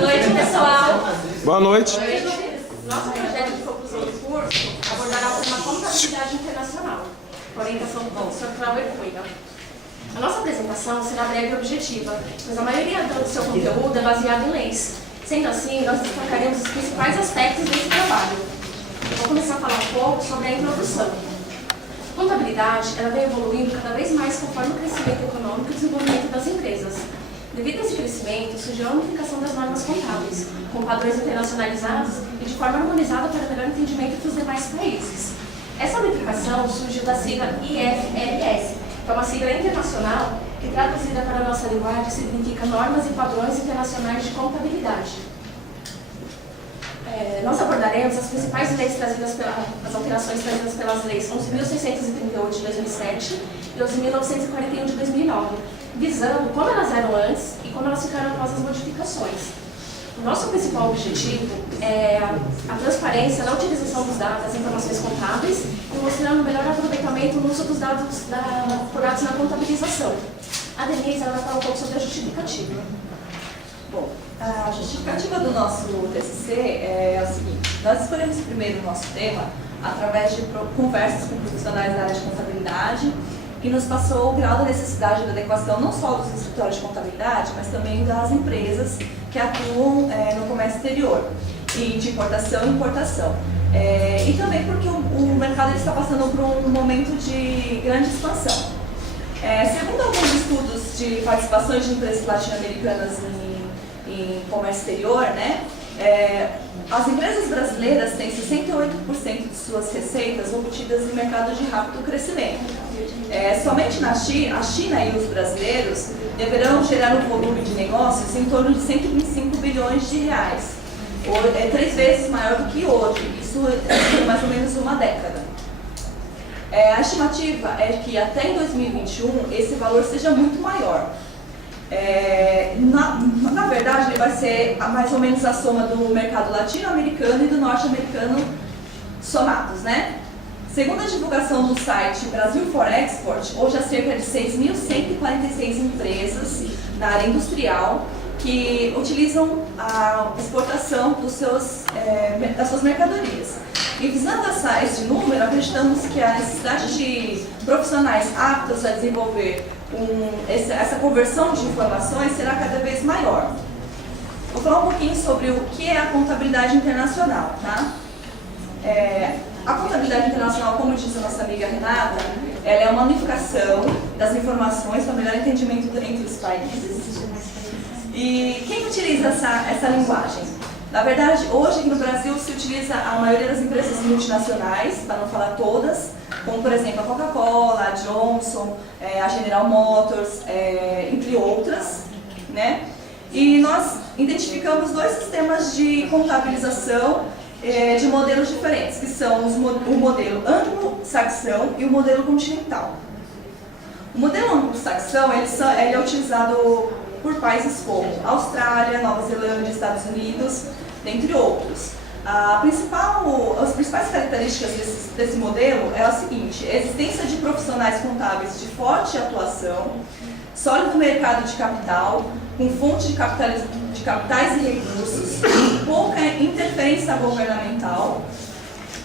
noite, pessoal. Boa noite. Nosso projeto de conclusão do curso abordará o tema contabilidade internacional, com orientação do professor Cláudio Cuida. A nossa apresentação será breve e objetiva, pois a maioria do seu conteúdo é baseado em leis. Sendo assim, nós destacaremos os principais aspectos desse trabalho. Vou começar a falar um pouco sobre a introdução. A contabilidade ela vem evoluindo cada vez mais conforme o crescimento econômico e o desenvolvimento das empresas. Devido a esse crescimento, surgiu a unificação das normas contábeis, com padrões internacionalizados e de forma harmonizada para melhor entendimento dos demais países. Essa unificação surgiu da sigla IFRS, que é uma sigla internacional que, traduzida para a nossa linguagem, significa Normas e Padrões Internacionais de Contabilidade. Nós abordaremos as principais leis trazidas as alterações trazidas pelas leis 11.638 de 2007 e 11.941 de 2009, visando como elas eram antes e como elas ficaram após as modificações. O nosso principal objetivo é a transparência na utilização dos dados, das informações contábeis e mostrando o melhor aproveitamento no uso dos dados apurados na contabilização. A Denise vai falar um pouco sobre a justificativa. Bom, a justificativa do nosso TCC é o seguinte: nós escolhemos primeiro o nosso tema através de conversas com profissionais da área de contabilidade, que nos passou o grau da necessidade da adequação não só dos escritórios de contabilidade, mas também das empresas que atuam no comércio exterior, e de importação e importação. E também porque o mercado está passando por um momento de grande expansão. Segundo alguns estudos de participações de empresas latino-americanas em comércio exterior, né, as empresas brasileiras têm 68% de suas receitas obtidas em mercado de rápido crescimento. Somente na China, a China e os brasileiros deverão gerar um volume de negócios em torno de 125 bilhões de reais, é 3 vezes maior do que hoje, isso em mais ou menos uma década. A estimativa é que até em 2021 esse valor seja muito maior. Na verdade, ele vai ser mais ou menos a soma do mercado latino-americano e do norte-americano somados, né? Segundo a divulgação do site Brasil for Export, hoje há cerca de 6.146 empresas na área industrial que utilizam a exportação das suas mercadorias. E visando esse número, acreditamos que a necessidade de profissionais aptos a desenvolver essa conversão de informações será cada vez maior. Vou falar um pouquinho sobre o que é a contabilidade internacional, tá? A contabilidade internacional, como disse a nossa amiga Renata, ela é uma unificação das informações para melhor entendimento entre os países. E quem utiliza essa linguagem? Na verdade, hoje aqui no Brasil se utiliza a maioria das empresas multinacionais, para não falar todas, como por exemplo a Coca-Cola, a Johnson, a General Motors, entre outras, né? E nós identificamos 2 sistemas de contabilização de modelos diferentes, que são o modelo anglo-saxão e o modelo continental. O modelo anglo-saxão ele é utilizado por países como Austrália, Nova Zelândia, Estados Unidos, dentre outros. As principais características desse modelo é a seguinte: a existência de profissionais contábeis de forte atuação, sólido mercado de capital, com fonte de capitais e recursos, pouca interferência governamental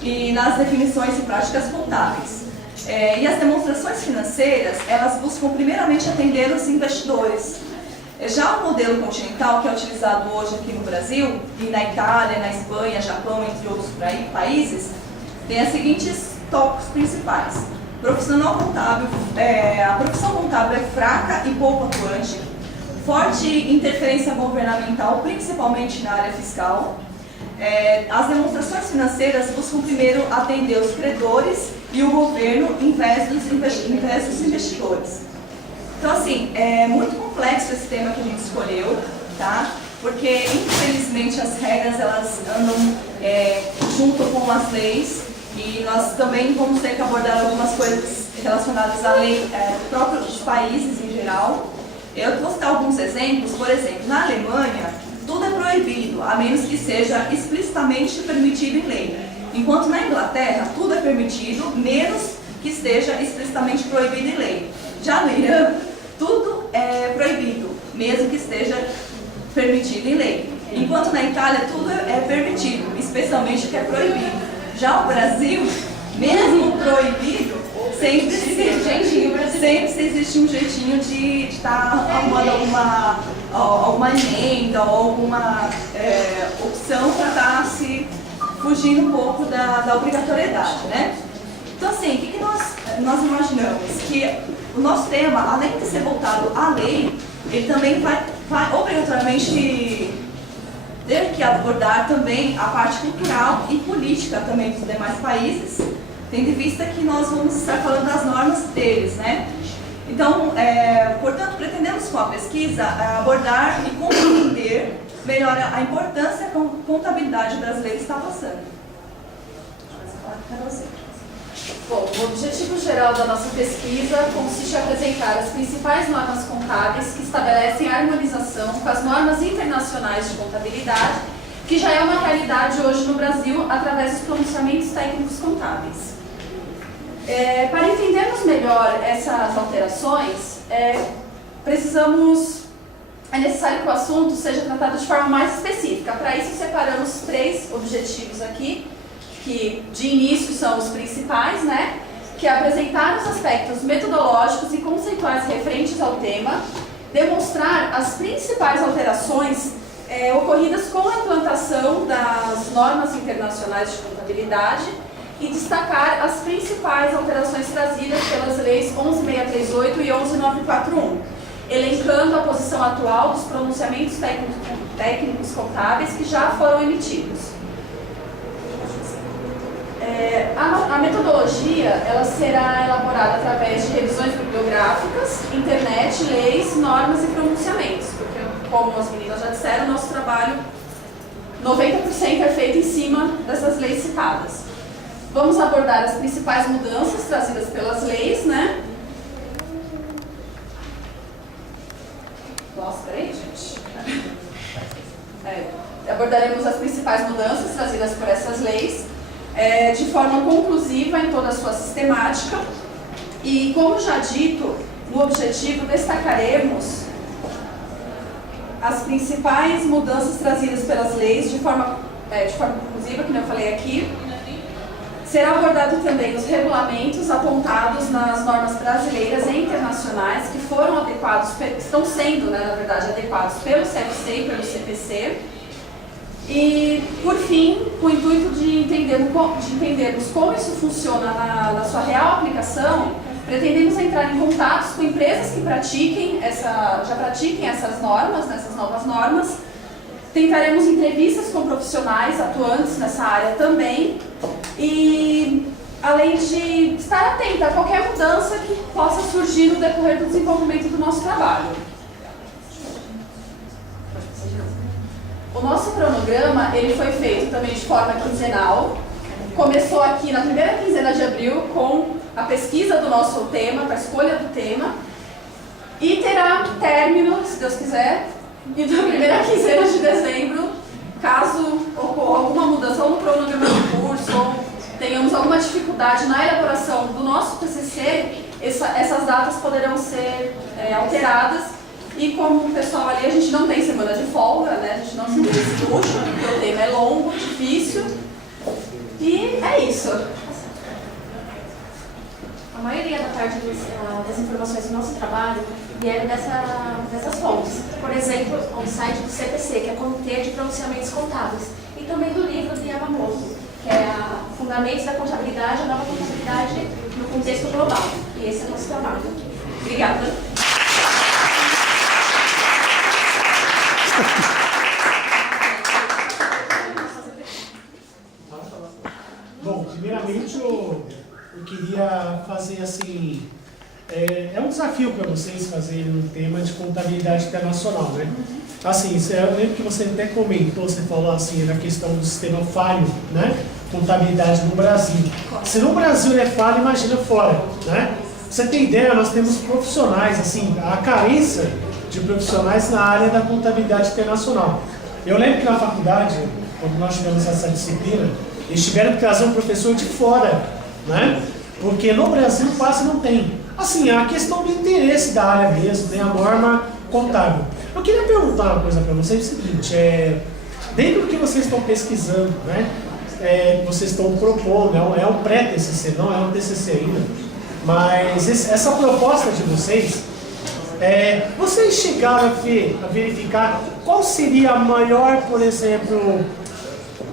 e nas definições e práticas contábeis. E as demonstrações financeiras, elas buscam primeiramente atender os investidores. Já o modelo continental, que é utilizado hoje aqui no Brasil, e na Itália, na Espanha, Japão, entre outros países, tem as seguintes tópicos principais. Profissional contábil, a profissão contábil é fraca e pouco atuante, forte interferência governamental, principalmente na área fiscal. As demonstrações financeiras buscam primeiro atender os credores e o governo, em vez dos investidores. Então, assim, é muito complexo esse tema que a gente escolheu, tá? Porque, infelizmente, as regras, elas andam junto com as leis, e nós também vamos ter que abordar algumas coisas relacionadas à lei própria dos países em geral. Eu vou citar alguns exemplos. Por exemplo, na Alemanha, tudo é proibido, a menos que seja explicitamente permitido em lei. Enquanto na Inglaterra, tudo é permitido, menos que esteja explicitamente proibido em lei. Já no Irã, tudo é proibido, mesmo que esteja permitido em lei. Enquanto na Itália tudo é permitido, especialmente o que é proibido. Já o Brasil, mesmo proibido, sempre existe um jeitinho de estar arrumando alguma emenda ou alguma opção para estar se fugindo um pouco da obrigatoriedade, né? Então, assim, o que nós imaginamos? Que o nosso tema, além de ser voltado à lei, ele também vai obrigatoriamente ter que abordar também a parte cultural e política também dos demais países, tendo em vista que nós vamos estar falando das normas deles, né? Então, portanto, pretendemos com a pesquisa abordar e compreender melhor a importância que a contabilidade brasileira está passando. Bom, o objetivo geral da nossa pesquisa consiste em apresentar as principais normas contábeis que estabelecem a harmonização com as normas internacionais de contabilidade, que já é uma realidade hoje no Brasil através dos pronunciamentos técnicos contábeis. Para entendermos melhor essas alterações, é necessário que o assunto seja tratado de forma mais específica. Para isso, separamos 3 objetivos aqui, que de início são os principais, né? Que é apresentar os aspectos metodológicos e conceituais referentes ao tema, demonstrar as principais alterações ocorridas com a implantação das normas internacionais de contabilidade e destacar as principais alterações trazidas pelas leis 11.638 e 11.941, elencando a posição atual dos pronunciamentos técnicos contábeis que já foram emitidos. A metodologia ela será elaborada através de revisões bibliográficas, internet, leis, normas e pronunciamentos, porque, como as meninas já disseram, nosso trabalho 90% é feito em cima dessas leis citadas. Vamos abordar as principais mudanças trazidas pelas leis, né? Nossa, peraí, gente. Abordaremos as principais mudanças trazidas por essas leis, de forma conclusiva em toda a sua sistemática. E, como já dito, no objetivo destacaremos as principais mudanças trazidas pelas leis de forma conclusiva, como eu falei aqui. Será abordado também os regulamentos apontados nas normas brasileiras e internacionais que foram adequados, estão sendo, né, na verdade, adequados pelo CFC e pelo CPC. E, por fim, com o intuito de entendermos como isso funciona na sua real aplicação, pretendemos entrar em contatos com empresas que já pratiquem essas normas, essas novas normas. Tentaremos entrevistas com profissionais atuantes nessa área também, e além de estar atenta a qualquer mudança que possa surgir no decorrer do desenvolvimento do nosso trabalho. O nosso cronograma ele foi feito também de forma quinzenal. Começou aqui na primeira quinzena de abril com a pesquisa do nosso tema, com a escolha do tema, e terá término, se Deus quiser, e na primeira quinzena de dezembro, caso ocorra alguma mudança ou no cronograma do curso, ou tenhamos alguma dificuldade na elaboração do nosso TCC, essas datas poderão ser alteradas. E como o pessoal ali, a gente não tem semana de folga, né? A gente não se tem esse luxo, porque o tema é longo, difícil. E é isso. A maioria da parte das informações do nosso trabalho vieram dessas fontes. Por exemplo, o site do CPC, que é Comitê de Pronunciamentos Contábeis, e também do livro de Yamamoto, que é Fundamentos da Contabilidade, a Nova Contabilidade no Contexto Global. E esse é o nosso trabalho. Obrigada. Bom, primeiramente eu queria fazer assim, é um desafio para vocês fazerem um tema de contabilidade internacional, né? Assim, eu lembro que você até comentou, você falou assim, da questão do sistema falho, né? Contabilidade no Brasil. Se no Brasil é falho, imagina fora, né? Pra você ter ideia, nós temos profissionais, assim, a carência de profissionais na área da contabilidade internacional. Eu lembro que na faculdade, quando nós tivemos essa disciplina, eles tiveram que trazer um professor de fora, né? Porque no Brasil quase não tem. Assim, a questão do interesse da área mesmo, né? A norma contábil. Eu queria perguntar uma coisa para vocês, é o seguinte, dentro do que vocês estão pesquisando, né? Vocês estão propondo, é um pré-TCC, não é um TCC ainda, mas essa proposta de vocês, vocês chegaram a verificar qual seria a maior, por exemplo,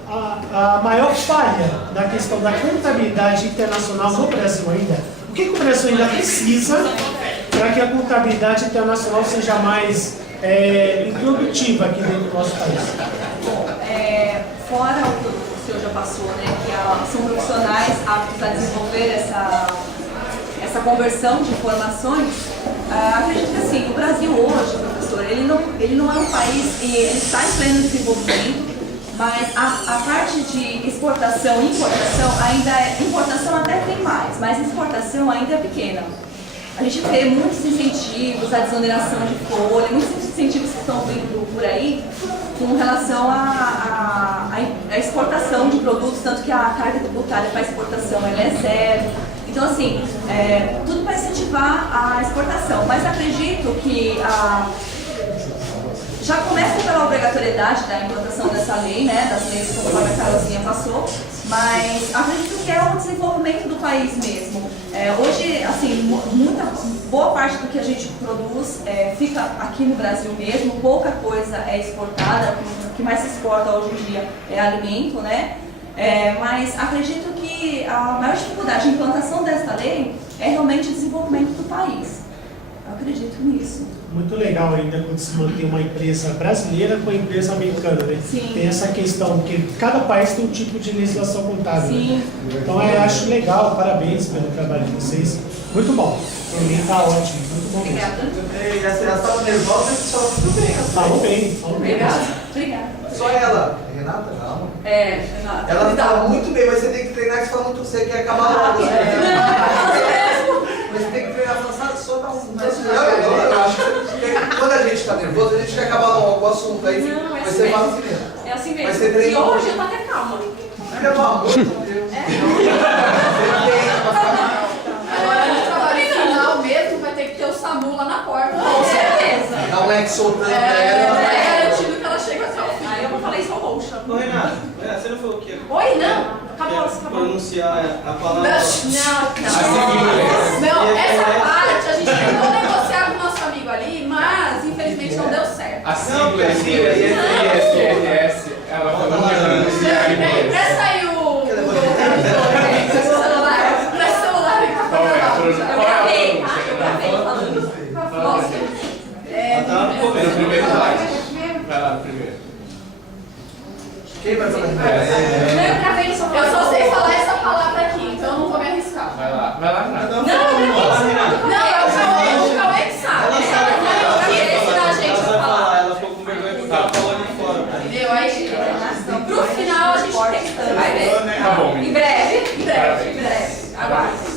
a maior falha na questão da contabilidade internacional no Brasil ainda? O que o Brasil ainda precisa para que a contabilidade internacional seja mais improdutiva aqui dentro do nosso país? Bom, fora o que o senhor já passou, né, que são profissionais aptos a desenvolver essa conversão de informações, acredito que assim, o Brasil hoje, professor, ele não é um país, ele está em pleno desenvolvimento, mas a parte de exportação e importação importação até tem mais, mas exportação ainda é pequena. A gente vê muitos incentivos, a desoneração de folha, muitos incentivos que estão vindo por aí com relação à exportação de produtos, tanto que a carga tributária para exportação ela é zero. Então, assim, tudo para incentivar a exportação, mas acredito que já começa pela obrigatoriedade da implantação dessa lei, né, das leis como a Carolzinha passou, mas acredito que é um desenvolvimento do país mesmo. Hoje, assim, boa parte do que a gente produz fica aqui no Brasil mesmo, pouca coisa é exportada, o que mais se exporta hoje em dia é alimento, né? Mas acredito que a maior dificuldade de implantação desta lei é realmente o desenvolvimento do país. Eu acredito nisso. Muito legal ainda quando se mantém uma empresa brasileira com a empresa americana, né? Sim. Tem essa questão, porque cada país tem um tipo de legislação contábil. Sim. Né? Então eu acho legal, parabéns pelo trabalho de vocês. Muito bom. O mim está ótimo, muito bom mesmo. Obrigada. Ela estava nervosa, mas falou tudo bem. Falou bem, falou bem. Obrigada. Só ela. Renata, não. Renata. Ela estava muito bem, mas você tem que treinar, que você fala muito, você quer acabar logo. Mas você tem que treinar avançado, só dá um... Eu acho que quando a gente está nervoso, a gente quer acabar logo o assunto. Aí Não, vai ser fácil mesmo. É assim Mas você mesmo. E treina. hoje eu tô até calma. Pelo amor de Deus. Você treina pra ficar... Agora no trabalho final mesmo vai ter que ter o SAMU lá na porta. Com certeza. Dá um ex soltando pra É ela. garantido que ela chega até o fim. Aí eu vou falar isso ao roxa. Ô Renato, você não falou que ia Oi, não. Acabou, acabou. pronunciar a palavra? Não, essa parte a gente tentou negociar com o nosso amigo ali, mas infelizmente não deu certo. A sigla ISS, ela falou que ia pronunciar em Presta aí o celular. Presta o celular aí pra Qual é a pronúncia? Eu Qual é a gravei, pronúncia? tá? Eu gravei falando. Ela tava no No começo. primeiro slide. Vai lá, primeiro. Quem vai falar? Eu gravei no celular. Eu só sei falar essa palavra aqui, então eu não vou me arriscar. Vai lá, Renato. Não, eu gravei. Não, é o Cauê que sabe. Ela vai ensinar a gente Ela a vai falar. falar, ela ficou com vergonha porque ela falou ali fora. Entendeu? Aí, pro final a gente tem. Vai ver. Tá bom, Em menino. breve, em breve, em breve. Aguarde.